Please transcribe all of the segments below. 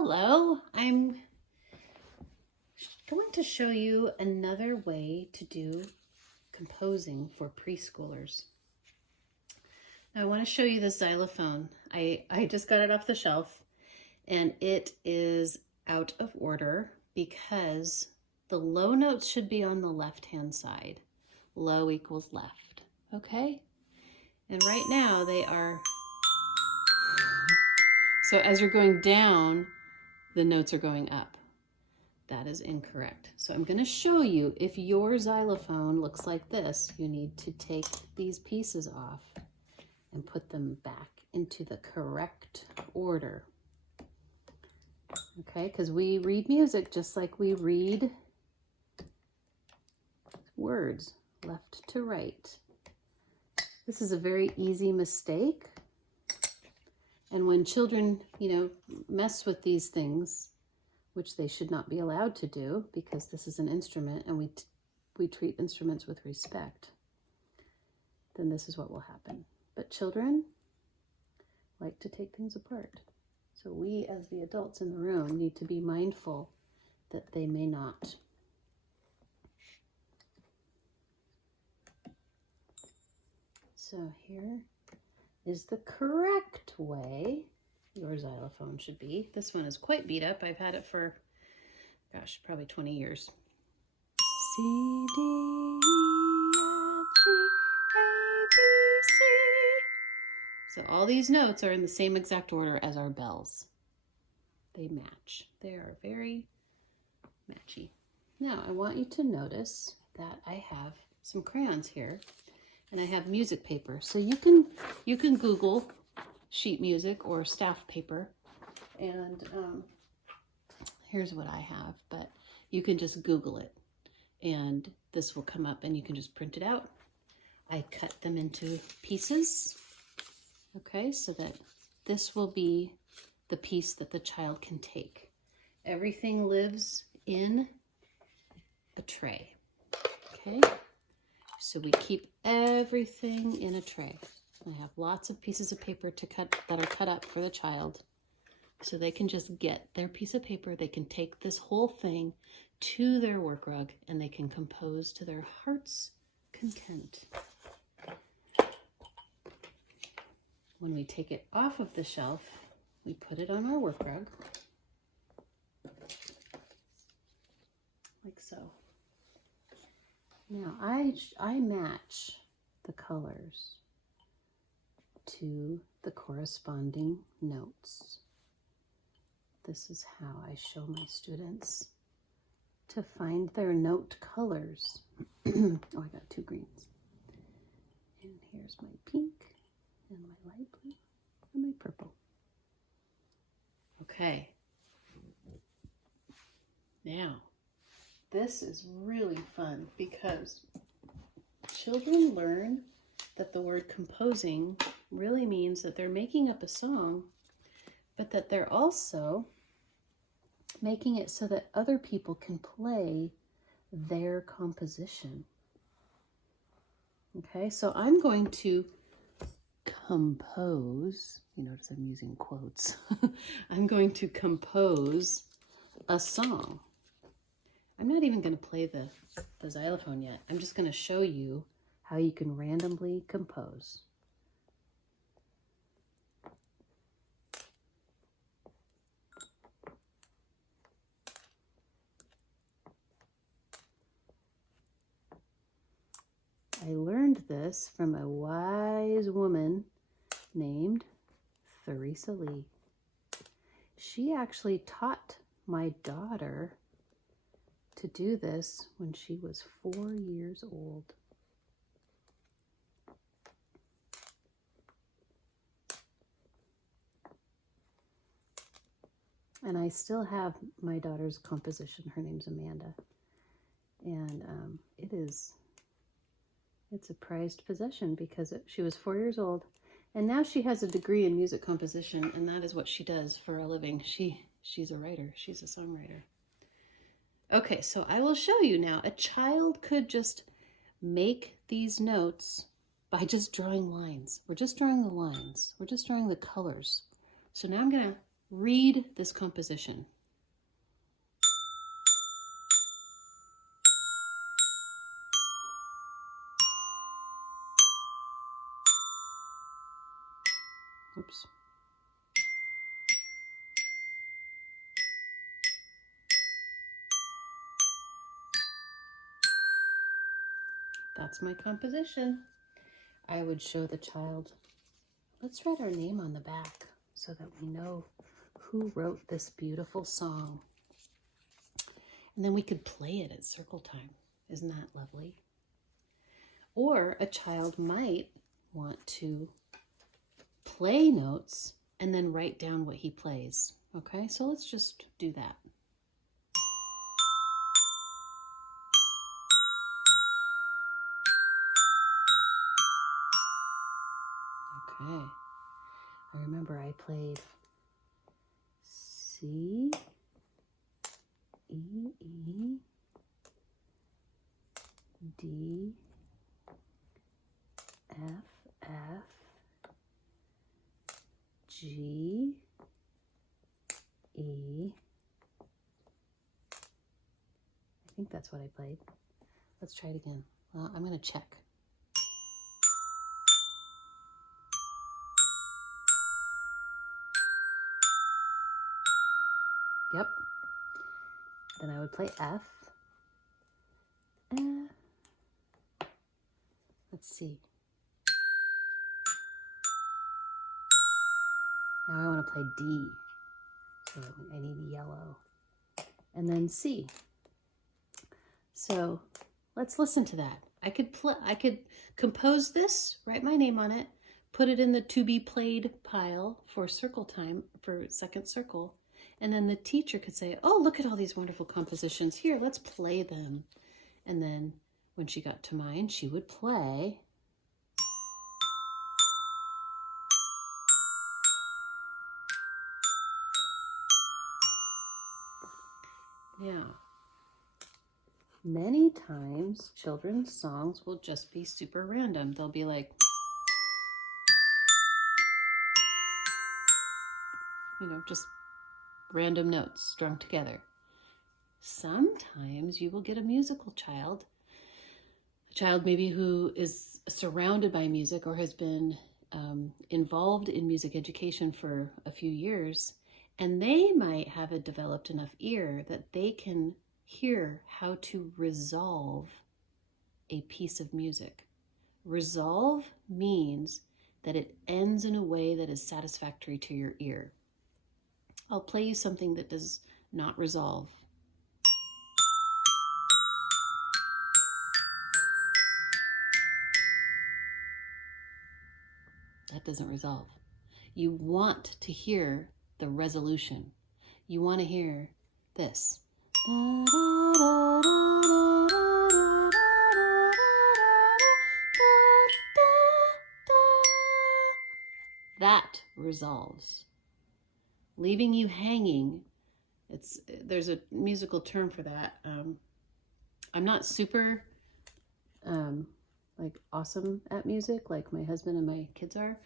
Hello, I'm going to show you another way to do composing for preschoolers. Now I want to show you the xylophone. I just got it off the shelf and it is out of order because the low notes should be on the left-hand side. Low equals left, okay? And right now they are, so as you're going down, the notes are going up. That is incorrect. So I'm going to show you if your xylophone looks like this, you need to take these pieces off and put them back into the correct order. Okay, because we read music just like we read words, left to right. This is a very easy mistake. And when children, mess with these things, which they should not be allowed to do because this is an instrument and we treat instruments with respect, then this is what will happen. But children like to take things apart. So we as the adults in the room need to be mindful that they may not. So here is the correct way your xylophone should be. This one is quite beat up. I've had it for, gosh, probably 20 years. C, D, E, F, G, A, B, C. So all these notes are in the same exact order as our bells. They match. They are very matchy. Now I want you to notice that I have some crayons here and I have music paper. So you can Google sheet music or staff paper, and here's what I have, but you can just Google it and this will come up and you can just print it out. I cut them into pieces, okay, so that this will be the piece that the child can take. Everything lives in a tray, okay, so we keep everything in a tray. I have lots of pieces of paper that are cut up for the child. So they can just get their piece of paper. They can take this whole thing to their work rug and they can compose to their heart's content. When we take it off of the shelf, we put it on our work rug. Like so. Now I match the colors to the corresponding notes. This is how I show my students to find their note colors. Oh, I got two greens. And here's my pink and my light blue and my purple. Okay. Now, this is really fun because children learn that the word composing really means that they're making up a song, but that they're also making it so that other people can play their composition. Okay, so I'm going to compose, you notice I'm using quotes. I'm going to compose a song. I'm not even going to play the xylophone yet. I'm just going to show you how you can randomly compose. I learned this from a wise woman named Theresa Lee. She actually taught my daughter to do this when she was 4 years old. And I still have my daughter's composition. Her name's Amanda. And it's a prized possession because she was 4 years old. And now she has a degree in music composition, and that is what she does for a living. She's a writer. She's a songwriter. Okay, so I will show you now. A child could just make these notes by just drawing lines. We're just drawing the lines. We're just drawing the colors. So now I'm going to Read this composition. Oops. That's my composition. I would show the child, let's write our name on the back so that we know who wrote this beautiful song. And then we could play it at circle time. Isn't that lovely? Or a child might want to play notes and then write down what he plays. Okay, so let's just do that. Okay, I remember I played C, E, E, D, F, F, G, E. I think that's what I played. Let's try it again. Well, I'm going to check. Yep. Then I would play F. Let's see. Now I want to play D. So I need yellow. And then C. So let's listen to that. I could compose this, write my name on it, put it in the to be played pile for circle time, for second circle. And then the teacher could say, oh, look at all these wonderful compositions. Here, let's play them. And then when she got to mine, she would play. Now, many times children's songs will just be super random. They'll be like, just random notes strung together. Sometimes you will get a musical child, a child maybe who is surrounded by music or has been involved in music education for a few years, and they might have a developed enough ear that they can hear how to resolve a piece of music. Resolve means that it ends in a way that is satisfactory to your ear. I'll play you something that does not resolve. That doesn't resolve. You want to hear the resolution. You want to hear this. That resolves. Leaving you hanging, there's a musical term for that. I'm not super awesome at music like my husband and my kids are,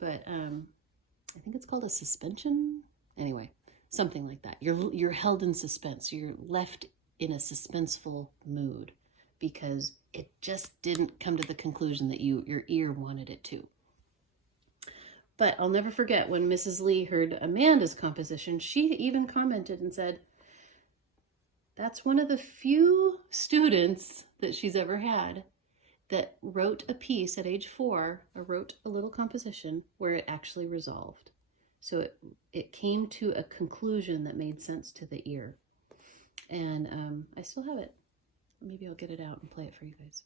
but I think it's called a suspension. Anyway, something like that. You're held in suspense. You're left in a suspenseful mood because it just didn't come to the conclusion that your ear wanted it to. But I'll never forget when Mrs. Lee heard Amanda's composition, she even commented and said, that's one of the few students that she's ever had that wrote a piece at age 4, or wrote a little composition where it actually resolved. So it came to a conclusion that made sense to the ear. And I still have it. Maybe I'll get it out and play it for you guys.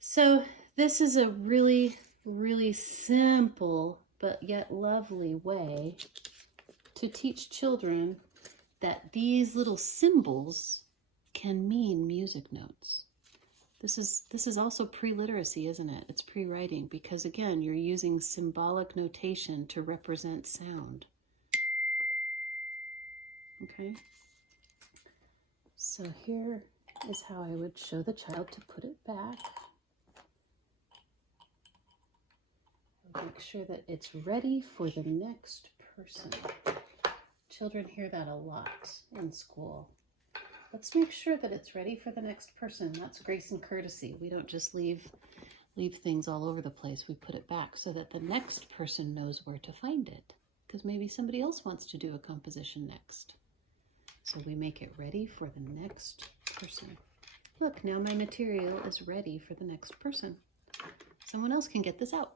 So this is a really, really simple but yet lovely way to teach children that these little symbols can mean music notes. This is also pre-literacy, isn't it? It's pre-writing because, again, you're using symbolic notation to represent sound. Okay? So here is how I would show the child to put it back. Make sure that it's ready for the next person. Children hear that a lot in school. Let's make sure that it's ready for the next person. That's grace and courtesy. We don't just leave things all over the place. We put it back so that the next person knows where to find it, because maybe somebody else wants to do a composition next. So we make it ready for the next person. Look, now my material is ready for the next person. Someone else can get this out.